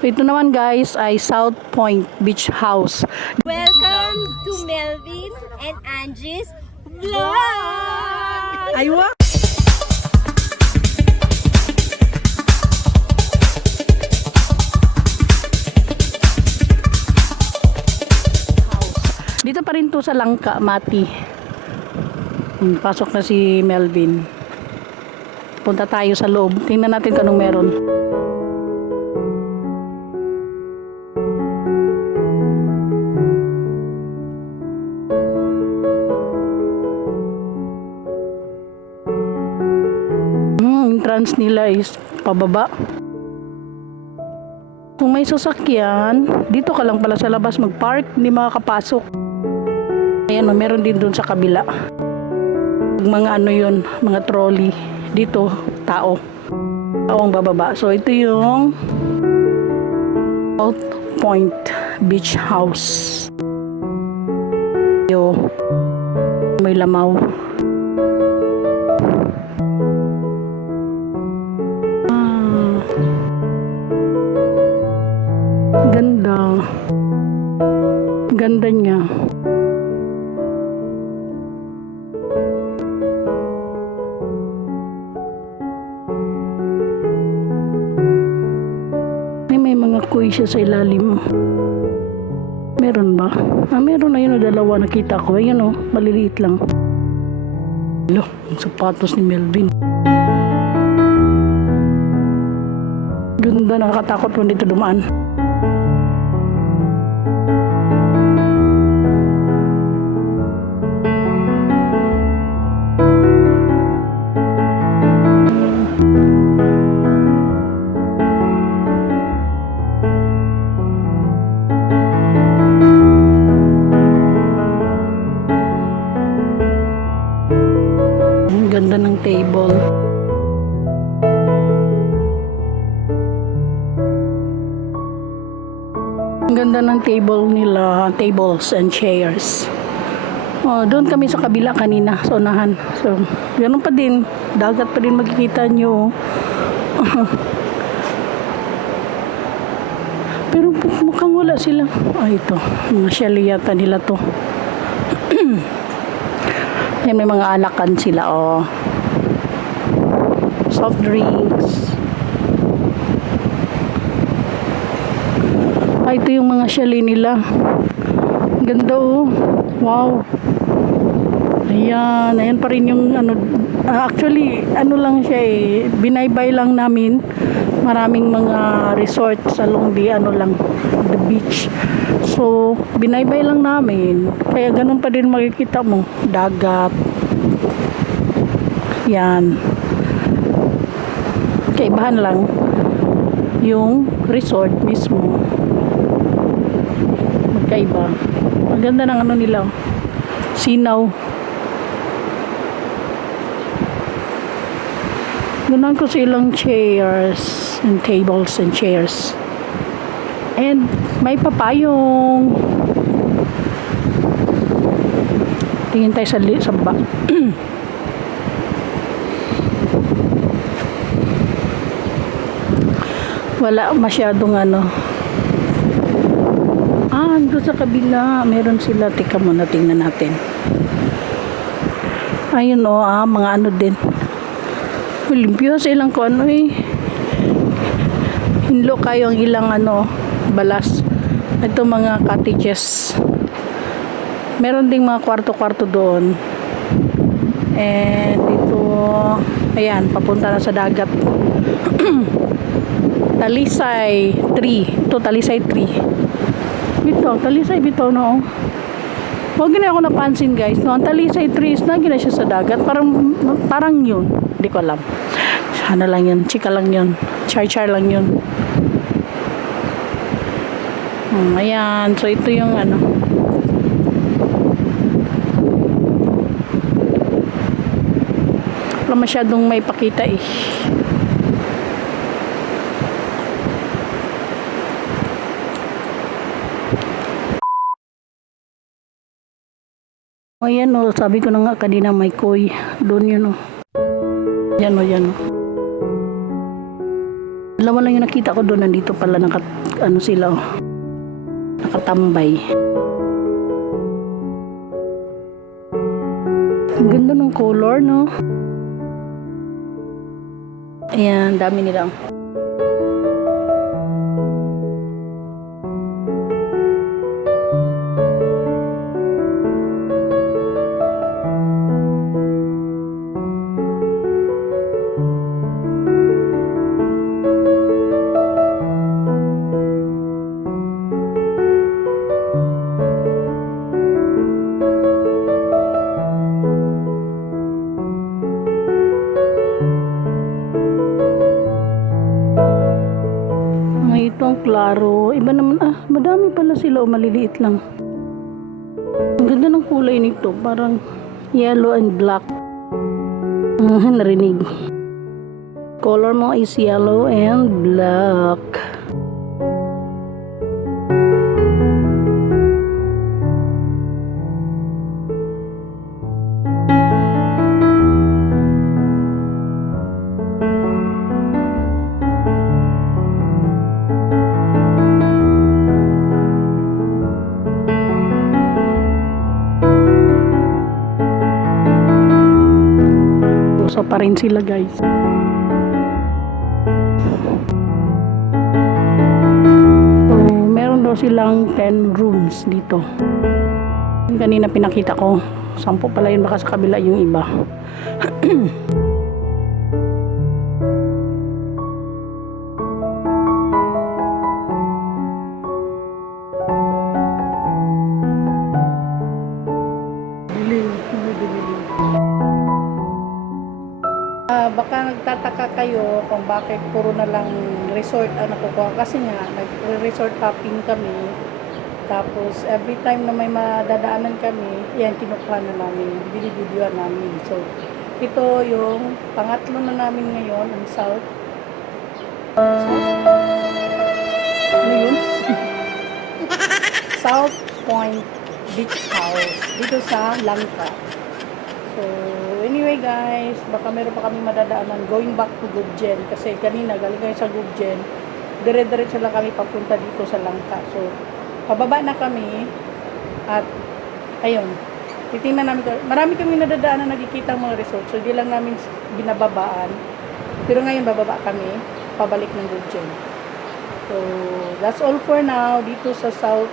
So ito naman guys ay South Point Beach House. Welcome to Melvin and Angie's vlog! Aywa! Dito pa rin to sa Langka, Mati. Pasok na si Melvin. Punta tayo sa loob. Tingnan natin kung anong meron. Entrance nila is pababa. Kung may sasakyan, dito ka lang pala sa labas mag-park, hindi makakapasok. Ayan o, meron din dun sa kabila. Mga ano yun, mga trolley. Dito, tao. Tao ang bababa. So, ito yung South Point Beach House. May lamaw. Ganda. Ganda niya. May mga kuy siya sa ilalim. Meron ba? Meron na yun o dalawa nakita ko. Ayun o, maliliit lang. Hello, ang sapatos ni Melvin. Ganda, nakakatakot po dito dumaan. Ganda ng table. Ang ganda ng table nila, tables and chairs. Oh, doon kami sa kabila kanina, sa unahan. So, ganoon pa din, dagat pa din makikita nyo. Pero mukhang wala sila. Ito, mga shelly yata nila to. Ayan, may mga alakan sila, oh. Soft drinks. Ito yung mga chalet nila. Ganda, oh. Wow. Ayan, ayan pa rin yung ano, actually, ano lang siya eh, binaybay lang namin. Maraming mga resorts along the ano lang, the beach. So, binaybay lang namin. Kaya ganun pa din makikita mo, dagat. Yan. Kaibahan lang yung resort mismo. Magkaiba. Ang ganda ng ano nila. Sinaw. Gunan ko silang chairs and tables and chairs. And may papayong. Tingin tayo sa baba. Wala masyadong ano. Doon sa kabila meron sila. Tika muna, tingnan natin. Ayun o, mga ano din. Limpyo sa ilang ko ano eh. Hinlo kayo ang ilang ano, balas. Ito mga cottages. Meron ding mga kwarto-kwarto doon. And dito, ayan, papunta na sa dagat. Talisay 3. Ito, Talisay 3. Talisay bitaw no. Huwag na ako napansin guys. No, ang Talisay 3 is nagina siya sa dagat. Parang yun. Hindi ko alam. Sana lang yun. Chika lang yun. Char lang yun. Ayan. So ito yung ano. Wala masyadong may pakita eh. Ayan o, sabi ko na nga kanina may koi. Doon yun o. Yan o, yan o. Dalawa lang yung nakita ko doon. Nandito pala ano sila, oh. Nakatambay. Ang ganda ng color, no? Ayan, dami nilang. Ito ang klaro. Iba naman, madami pala sila o maliliit lang. Ang ganda ng kulay nito. Parang yellow and black. Narinig. Color mo is yellow and black. So pa rin sila, guys. So meron daw silang 10 rooms dito. Kanina pinakita ko 10 pala yun, baka sa kabila yung iba. Baka nagtataka kayo kung bakit puro na lang resort ang nakukuha. Kasi nga, nag-resort hopping kami. Tapos, every time na may madadaanan kami, yan, kinukuha na namin, binibidyoan namin. So, ito yung pangatlo na namin ngayon, ang South. Ano yun? South Point Beach House. Dito sa Langka. So, anyway guys, baka meron pa kami madadaanan going back to Gubjen. Kasi kanina, galing kami sa Gubjen. Dire-diretso lang kami papunta dito sa Langka. So, pababa na kami. At, ayun. Titingnan namin. Marami kami nadadaanan, nakikita mga resort. So, di lang namin binababaan. Pero ngayon, bababa kami. Pabalik ng Gubjen. So, that's all for now. Dito sa South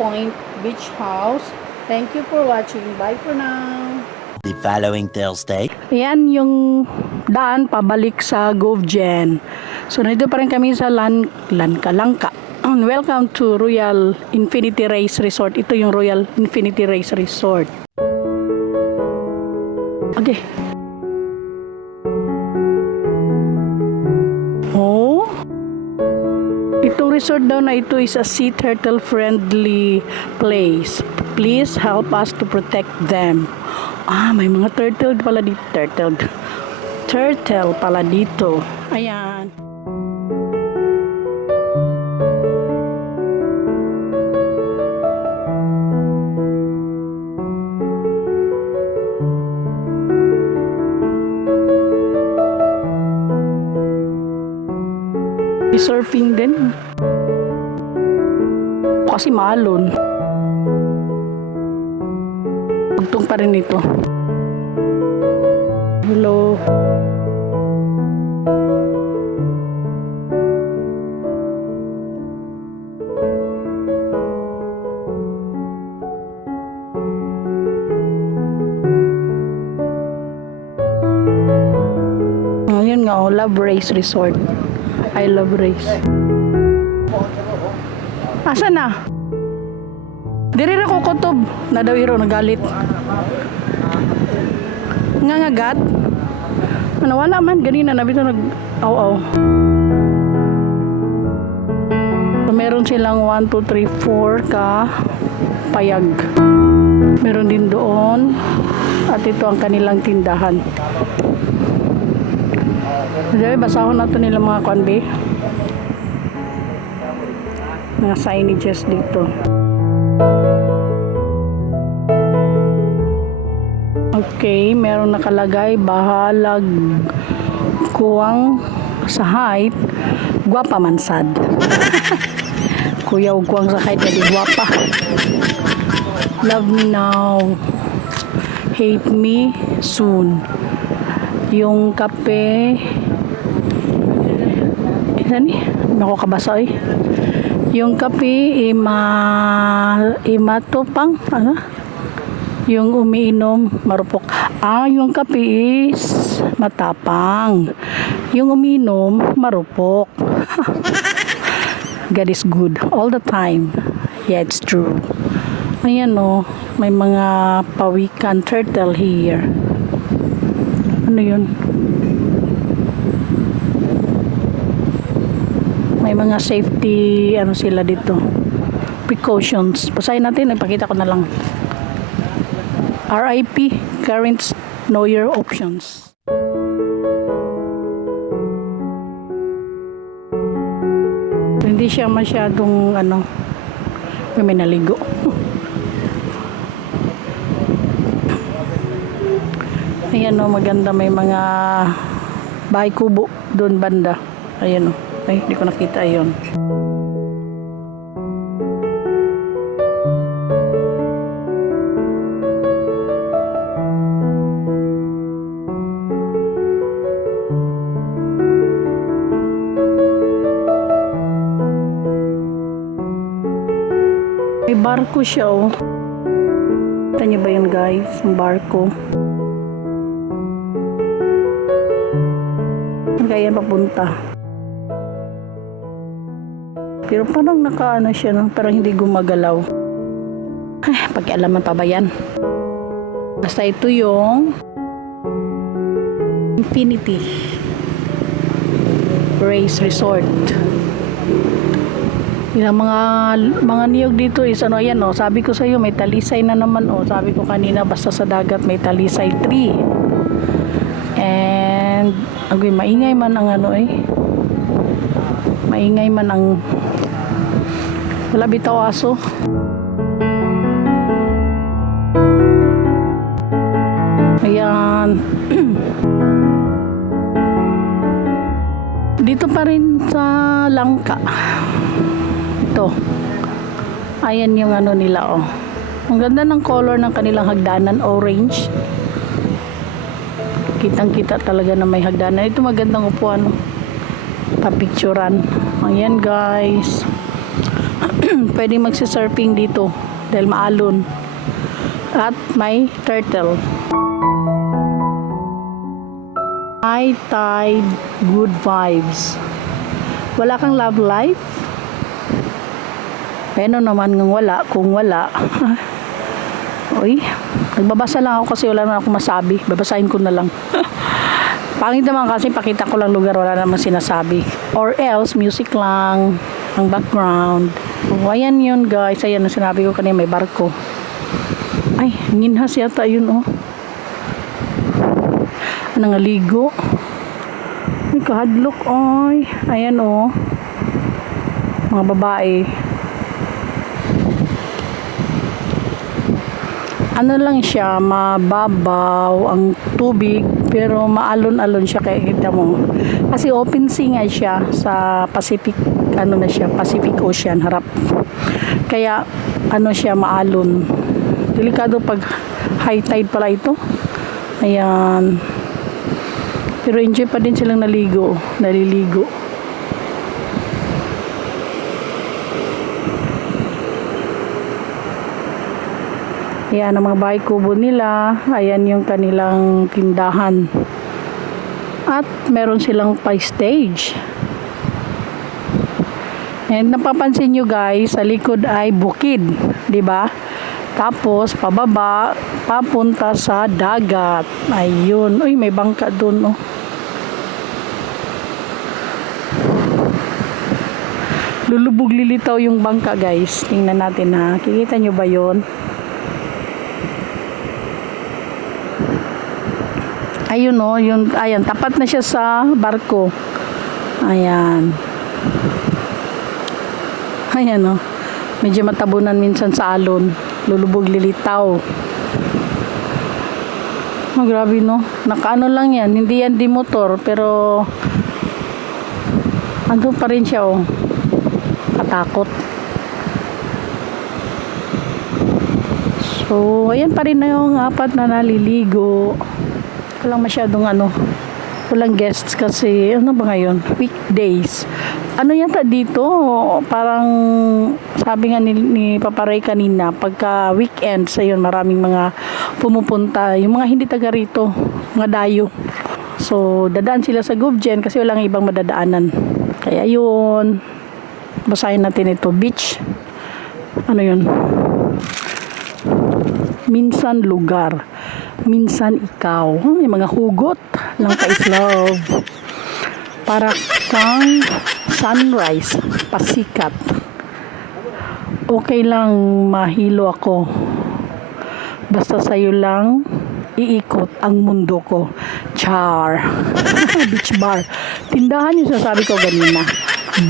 Point Beach House. Thank you for watching. Bye for now. The following Thursday. Ayan yung daan pabalik sa Gubjen. So, nandito pa rin kami sa Langka. Welcome to Royal Infinity Race Resort. Ito yung Royal Infinity Race Resort. Okay. Oh. Itong resort daw na ito is a sea turtle friendly place. Please help us to protect them. May mga turtle pala dito. Turtle pala dito. Ayan. Surfing din. Kasi maalon. Tugtong pa rin ito. Hello. Ayun nga, Love Race Resort. I love race. Asa na? Diri ra ko kutob. Na daw iro nagalit. Ngangagat. Ano wala man ganina nabito nag aw. So, meron silang 1 2 3 4 ka payag. Meron din doon. At ito ang kanilang tindahan. Jadi basahon na ito nila mga kanbi. Mga signages dito. Okay, meron nakalagay bahalag kuwang sa height, guwapa man sad. Kuya ugwang sa height, di guwapa. Love me now, hate me soon. Yung kape, ni nako kabasa eh. Yung kape imatupang ano? Yung umiinom marupok. Yung kape is matapang. Yung umiinom marupok. God is good all the time. Yeah, it's true. Ayan o, may mga pawikan turtle here. Ano yun? May mga safety ano sila dito, precautions. Basahin natin, ipakita ko na lang. RIP, currents, know your options. Hindi siya masyadong ano, may naligo. Ayan o, maganda, may mga bahay kubo doon banda. Ayan o. Ay, hindi ko nakita yun. May barko siya oh. Kita niyo ba yun guys? Yung barko. Kaya papunta. Pero parang nakaano siya, no? Parang hindi gumagalaw. Ay, pag-alaman pa ba yan? Basta ito yung Infinity Race Resort. Yung mga niyog dito is ano, ayan, oh, sabi ko sa iyo may talisay na naman, oh. Sabi ko kanina basta sa dagat may talisay tree. And maingay man ang ano eh. Maingay man ang wala bitaw aso. Ayan. Dito pa rin sa Langka. Ito. Ayan yung ano nila oh. Ang ganda ng color ng kanilang hagdanan, orange. Kitang-kita talaga na may hagdanan. Ito magandang upuan oh. Papicturan. Ayan guys. Pwede magsi-surfing dito dahil maalon. At may turtle. High tide, good vibes. Wala kang love life? Ano naman ng wala, kung wala. Uy, nagbabasa lang ako kasi wala na akong masabi. Babasahin ko na lang. Pangit naman kasi pakita ko lang lugar, wala namang sinasabi. Or else, music lang ang background. Oh, ayan yun guys. Ayan ang sinabi ko kanina, may barko. Ay, nginhas yata yun oh. Nangaligo. May kahadlok oy. Ayan oh. Mga babae. Ano lang siya, mababaw ang tubig pero maalon-alon siya kaya kita mo. Kasi open sea nga siya sa Pacific, ano na siya, Pacific Ocean harap. Kaya ano siya, maalon. Delikado pag high tide pala ito. Ayan. Pero enjoy pa din silang naliligo. Ayan ang mga bahay kubo nila. Ayan yung kanilang tindahan. At meron silang pa-stage. And napapansin nyo guys, sa likod ay bukid, 'di ba? Tapos pababa, papunta sa dagat. Ayun. Uy, may bangka doon, oh. Lulubog lilitaw yung bangka, guys. Tingnan natin ha. Kikita nyo ba 'yon? Ayun oh, yun, ayan, tapat na siya sa barko. Ayan. Ayan oh. Medyo matabunan minsan sa alon. Lulubog lilitaw. Oh, grabe no. Nakaano lang yan. Hindi yan di motor, pero Andun pa rin siya, oh. Katakot. So, ayan pa rin na yung apat na naliligo. Walang masyadong walang guests kasi, ano ba ngayon? Weekdays. Ano yata dito? Parang, sabi nga ni Papa Ray kanina, pagka weekends, ayun, maraming mga pumupunta. Yung mga hindi taga rito, mga dayo. So, dadaan sila sa Govgen kasi walang ibang madadaanan. Kaya yun, basahin natin ito. Beach. Ano yun? Minsan lugar. Minsan ikaw. May mga hugot ng ka-islove. Para kang sunrise, pasikat. Okay lang mahilo ako. Basta sa'yo lang iikot ang mundo ko. Char. Beach bar. Tindahan yung sasabi ko ganina.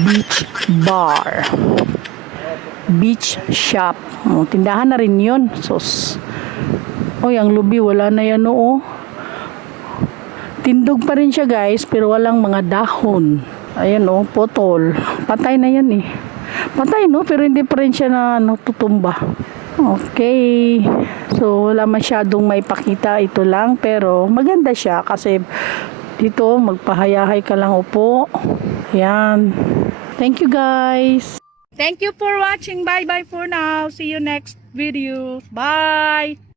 Beach bar. Beach shop. Oh, tindahan na rin yun. Sus. Oy, ang lubi, wala na yan, oo. Tindog pa rin siya, guys, pero walang mga dahon. Ayan, oh, potol. Patay na yan, eh. Patay, no? Pero hindi pa rin siya tutumba. Okay. So, wala masyadong may pakita. Ito lang, pero maganda siya kasi dito, magpahayahay ka lang upo. Ayan. Thank you, guys. Thank you for watching. Bye-bye for now. See you next video. Bye!